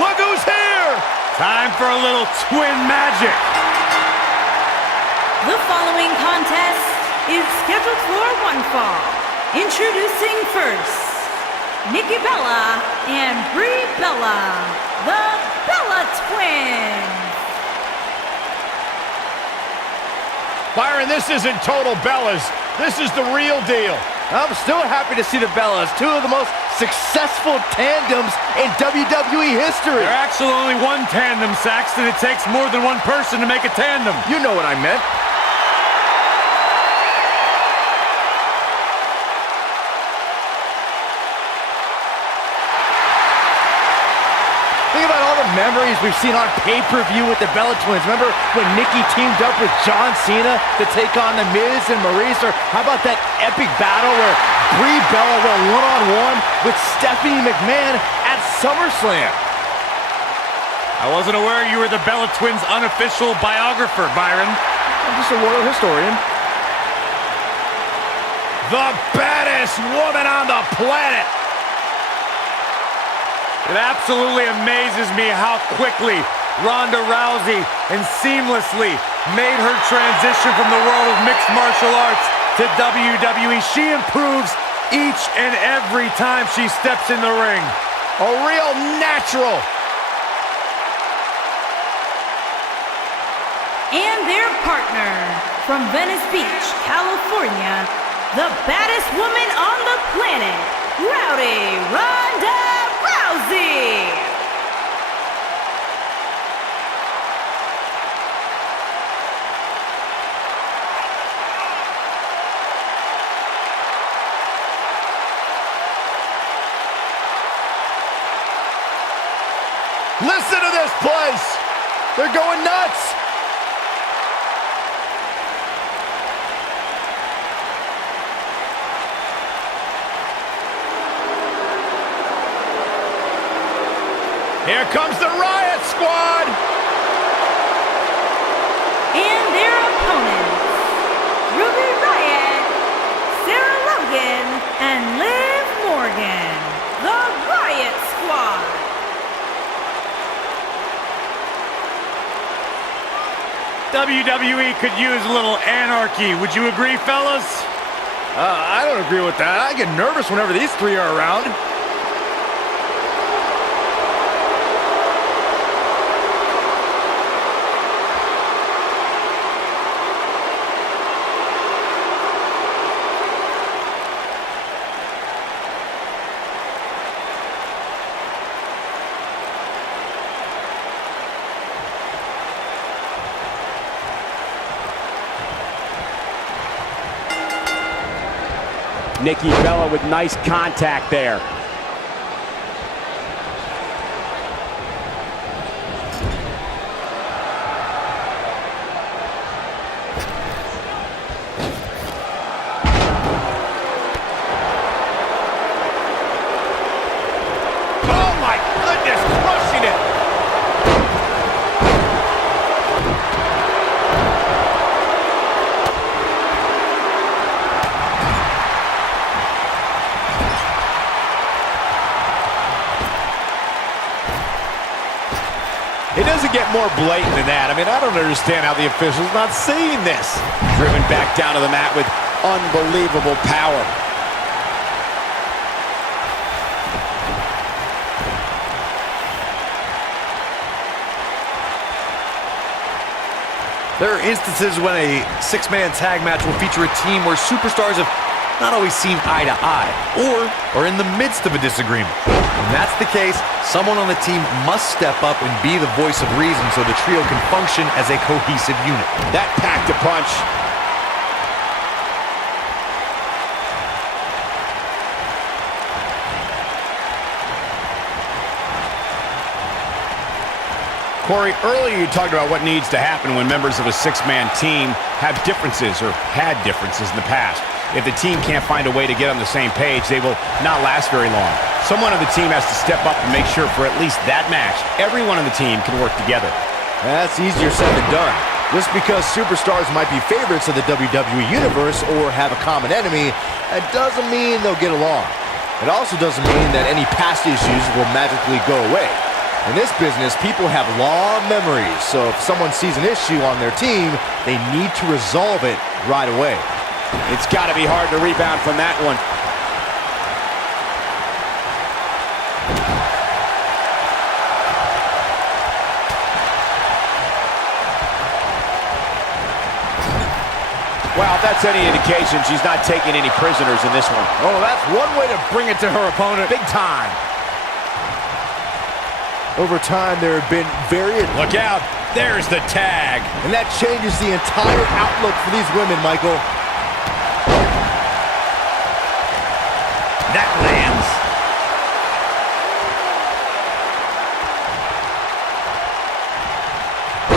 Look who's here! Time for a little twin magic. The following contest is scheduled for one fall. Introducing first, Nikki Bella and Brie Bella, the Bella Twins. Byron, this isn't total Bellas. This is the real deal. I'm still happy to see the Bellas, two of the most successful tandems in WWE history. They're actually only one tandem, Saxton. It takes more than one person to make a tandem. You know what I meant. Think about all the memories we've seen on pay-per-view with the Bella Twins. Remember when Nikki teamed up with John Cena to take on The Miz and Maurice? Or how about that epic battle where Brie Bella went one-on-one with Stephanie McMahon at SummerSlam? I wasn't aware you were the Bella Twins' unofficial biographer, Byron. I'm just a royal historian. The baddest woman on the planet. It absolutely amazes me how quickly Ronda Rousey and seamlessly made her transition from the world of mixed martial arts to WWE. She improves each and every time she steps in the ring. A real natural. And their partner from Venice Beach, California, the baddest woman on the planet, Rowdy Ronda Rousey. Listen to this place. They're going nuts. Here comes the Riott Squad! And their opponents, Ruby Riott, Sarah Logan, and Liv Morgan, the Riott Squad. WWE could use a little anarchy. Would you agree, fellas? I don't agree with that. I get nervous whenever these three are around. Nikki Bella with nice contact there. Oh my goodness, crushing it! It doesn't get more blatant than that. I mean, I don't understand how the official's not seeing this. Driven back down to the mat with unbelievable power. There are instances when a six-man tag match will feature a team where superstars have not always seen eye to eye, or are in the midst of a disagreement. When that's the case, someone on the team must step up and be the voice of reason so the trio can function as a cohesive unit. That packed a punch. Corey, earlier you talked about what needs to happen when members of a six-man team have differences or had differences in the past. If the team can't find a way to get on the same page, they will not last very long. Someone on the team has to step up and make sure for at least that match, everyone on the team can work together. That's easier said than done. Just because superstars might be favorites of the WWE Universe or have a common enemy, that doesn't mean they'll get along. It also doesn't mean that any past issues will magically go away. In this business, people have long memories, so if someone sees an issue on their team, they need to resolve it right away. It's got to be hard to rebound from that one. Well, if that's any indication, she's not taking any prisoners in this one. Oh, that's one way to bring it to her opponent. Big time. Over time, there have been varied... Look out. There's the tag. And that changes the entire outlook for these women, Michael. That lands.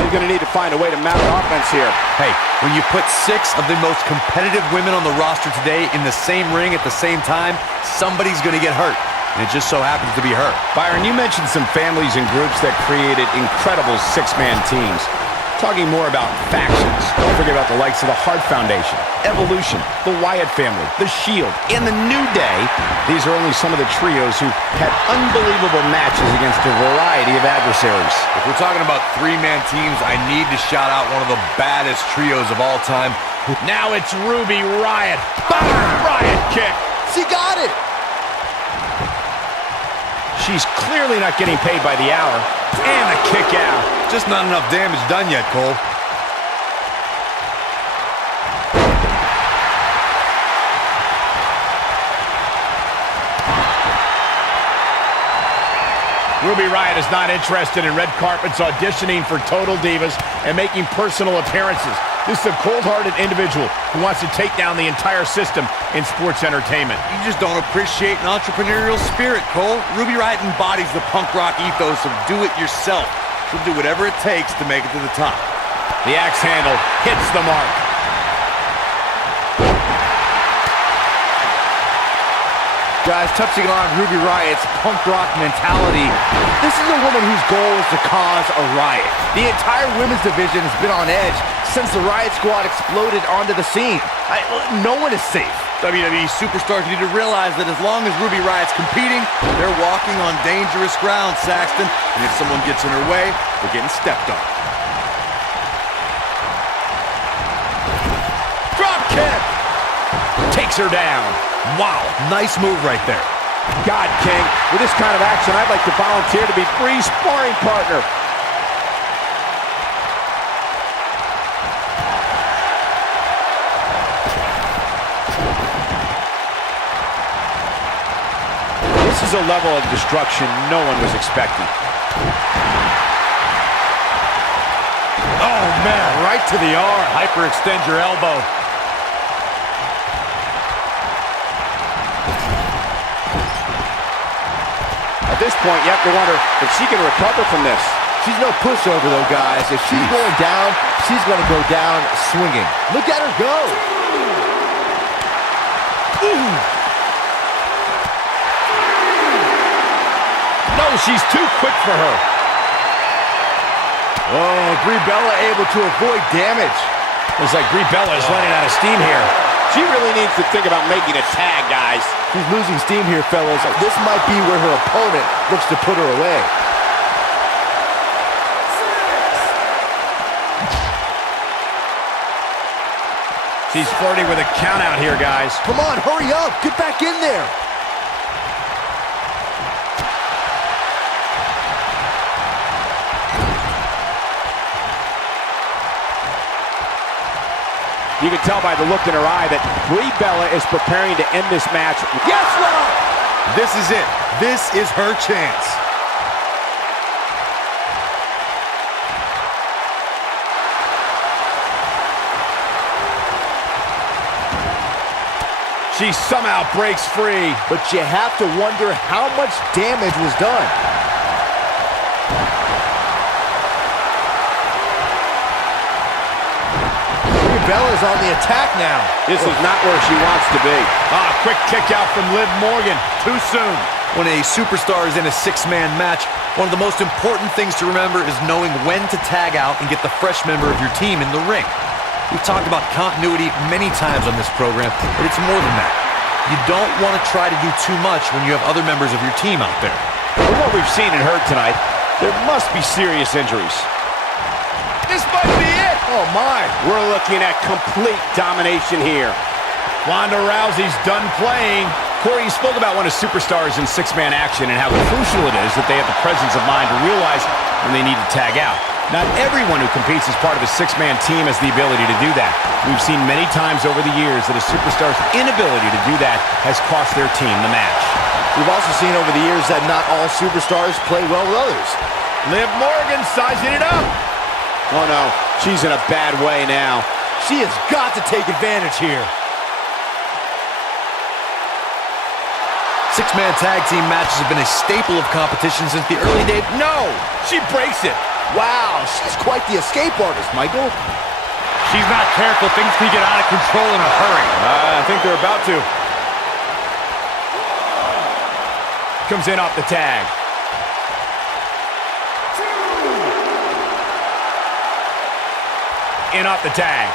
She's going to need to find a way to mount an offense here. Hey, when you put 6 of the most competitive women on the roster today in the same ring at the same time, somebody's going to get hurt. And it just so happens to be her. Byron, you mentioned some families and groups that created incredible 6-man teams. Talking more about factions, don't forget about the likes of the Hart Foundation, Evolution, the Wyatt family, the Shield, and the New Day. These are only some of the trios who had unbelievable matches against a variety of adversaries. If we're talking about 3-man teams, I need to shout out one of the baddest trios of all time. Now it's Ruby Riott. Riott kick. She got it. She's clearly not getting paid by the hour. And a kick out. Just not enough damage done yet, Cole. Ruby Riott is not interested in red carpets, auditioning for Total Divas, and making personal appearances. This is a cold-hearted individual who wants to take down the entire system in sports entertainment. You just don't appreciate an entrepreneurial spirit, Cole. Ruby Riott embodies the punk rock ethos of do-it-yourself. She'll do whatever it takes to make it to the top. The axe handle hits the mark. Guys, touching on Ruby Riott's punk rock mentality, this is a woman whose goal is to cause a riot. The entire women's division has been on edge since the Riott Squad exploded onto the scene. No one is safe. WWE superstars need to realize that as long as Ruby Riott's competing, they're walking on dangerous ground, Saxton. And if someone gets in her way, they're getting stepped on. Drop kick! Takes her down. Wow, nice move right there. God, King, with this kind of action, I'd like to volunteer to be Bree's sparring partner. This is a level of destruction no one was expecting. Oh, man, right to the arm. Hyperextend your elbow. At this point, you have to wonder if she can recover from this. She's no pushover, though, guys. If she's going down, she's going to go down swinging. Look at her go. No, she's too quick for her. Oh, Brie Bella able to avoid damage. Looks like Brie Bella is running out of steam here. She really needs to think about making a tag, guys. She's losing steam here, fellas. This might be where her opponent looks to put her away. She's flirting with a count out here, guys. Come on, hurry up. Get back in there. You can tell by the look in her eye that Brie Bella is preparing to end this match. Yes, Lord! This is it. This is her chance. She somehow breaks free. But you have to wonder how much damage was done. Bella's on the attack now. This is not where she wants to be. Quick kick out from Liv Morgan. Too soon. When a superstar is in a 6-man match, one of the most important things to remember is knowing when to tag out and get the fresh member of your team in the ring. We've talked about continuity many times on this program, but it's more than that. You don't want to try to do too much when you have other members of your team out there. From what we've seen and heard tonight, There must be serious injuries. This might be it. Oh, my. We're looking at complete domination here. Ronda Rousey's done playing. Corey, you spoke about one of superstars in six-man action and how crucial it is that they have the presence of mind to realize when they need to tag out. Not everyone who competes as part of a six-man team has the ability to do that. We've seen many times over the years that a superstar's inability to do that has cost their team the match. We've also seen over the years that not all superstars play well with others. Liv Morgan sizing it up. Oh no, she's in a bad way now. She has got to take advantage here. Six-man tag team matches have been a staple of competition since the early days. No, she breaks it. Wow, she's quite the escape artist, Michael. She's not careful. Things can get out of control in a hurry. I think they're about to. Comes in off the tag. In off the tag.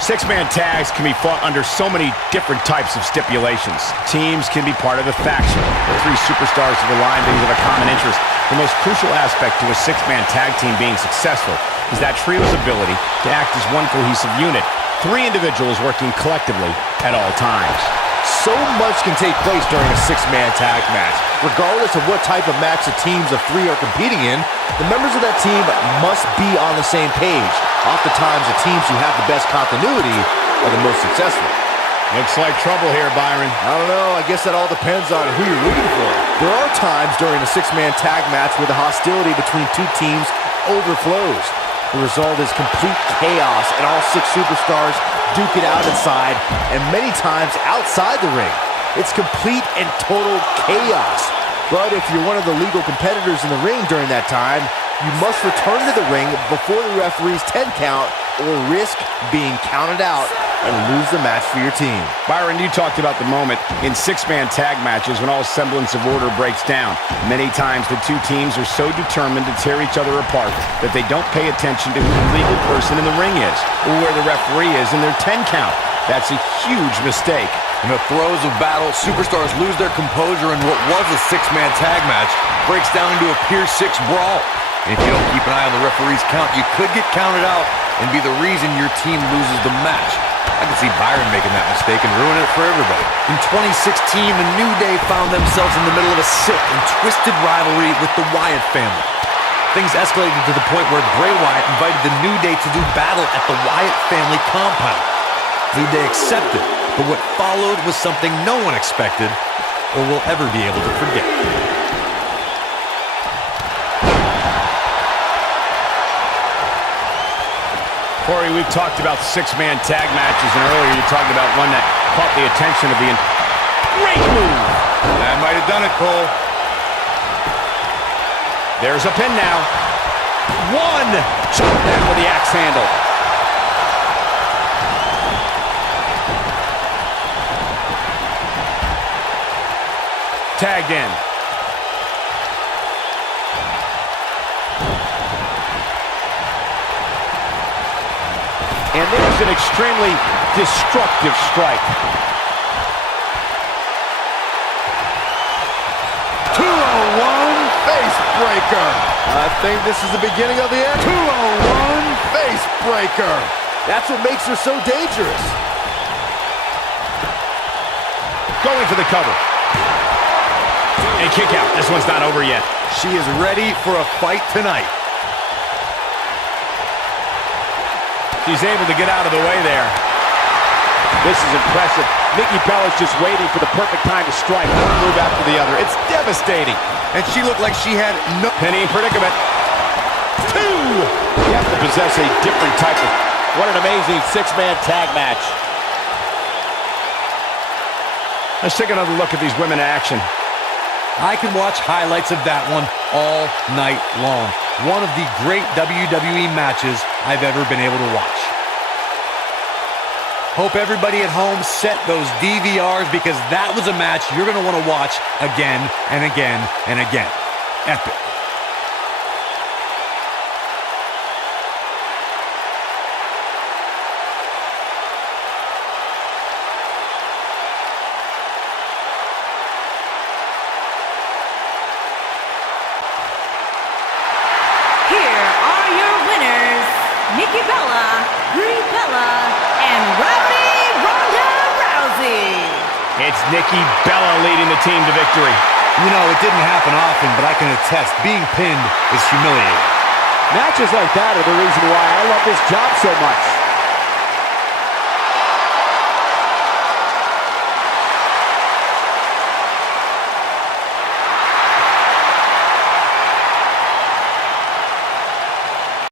Six-man tags can be fought under so many different types of stipulations. Teams can be part of a faction. The three superstars have aligned things of a common interest. The most crucial aspect to a six-man tag team being successful is that trio's ability to act as one cohesive unit. Three individuals working collectively at all times. So much can take place during a six-man tag match. Regardless of what type of match the teams of three are competing in, the members of that team must be on the same page. Oftentimes, the teams who have the best continuity are the most successful. Looks like trouble here, Byron. I don't know. I guess that all depends on who you're rooting for. There are times during a six-man tag match where the hostility between two teams overflows. The result is complete chaos, and all six superstars duke it out inside, and many times outside the ring. It's complete and total chaos. But if you're one of the legal competitors in the ring during that time, you must return to the ring before the referee's 10 count or risk being counted out and lose the match for your team. Byron, you talked about the moment in six-man tag matches when all semblance of order breaks down. Many times the two teams are so determined to tear each other apart that they don't pay attention to who the legal person in the ring is or where the referee is in their 10 count. That's a huge mistake. In the throes of battle, superstars lose their composure, and what was a six-man tag match breaks down into a pure six brawl. And if you don't keep an eye on the referee's count, you could get counted out and be the reason your team loses the match. I can see Byron making that mistake and ruining it for everybody. In 2016, the New Day found themselves in the middle of a sick and twisted rivalry with the Riott family. Things escalated to the point where Bray Wyatt invited the New Day to do battle at the Riott family compound. New Day accepted, but what followed was something no one expected or will ever be able to forget. Corey, we've talked about six-man tag matches, and earlier you talked about one that caught the attention of the... Great move! That might have done it, Cole. There's a pin now. One! Chop down with the axe handle. Tagged in. And there's an extremely destructive strike. 201 face breaker. I think this is the beginning of the end. 201 face breaker. That's what makes her so dangerous. Going for the cover. And kick out. This one's not over yet. She is ready for a fight tonight. She's able to get out of the way there. This is impressive. Nikki Bella's just waiting for the perfect time to strike. One move after the other. It's devastating. And she looked like she had no... Penny in predicament. Two! You have to possess a different type of... What an amazing six-man tag match. Let's take another look at these women in action. I can watch highlights of that one all night long. One of the great WWE matches I've ever been able to watch. Hope everybody at home set those DVRs because that was a match you're going to want to watch again and again and again. Epic. Nikki Bella, Brie Bella, and Rowdy Ronda Rousey. It's Nikki Bella leading the team to victory. You know, it didn't happen often, but I can attest, being pinned is humiliating. Matches like that are the reason why I love this job so much.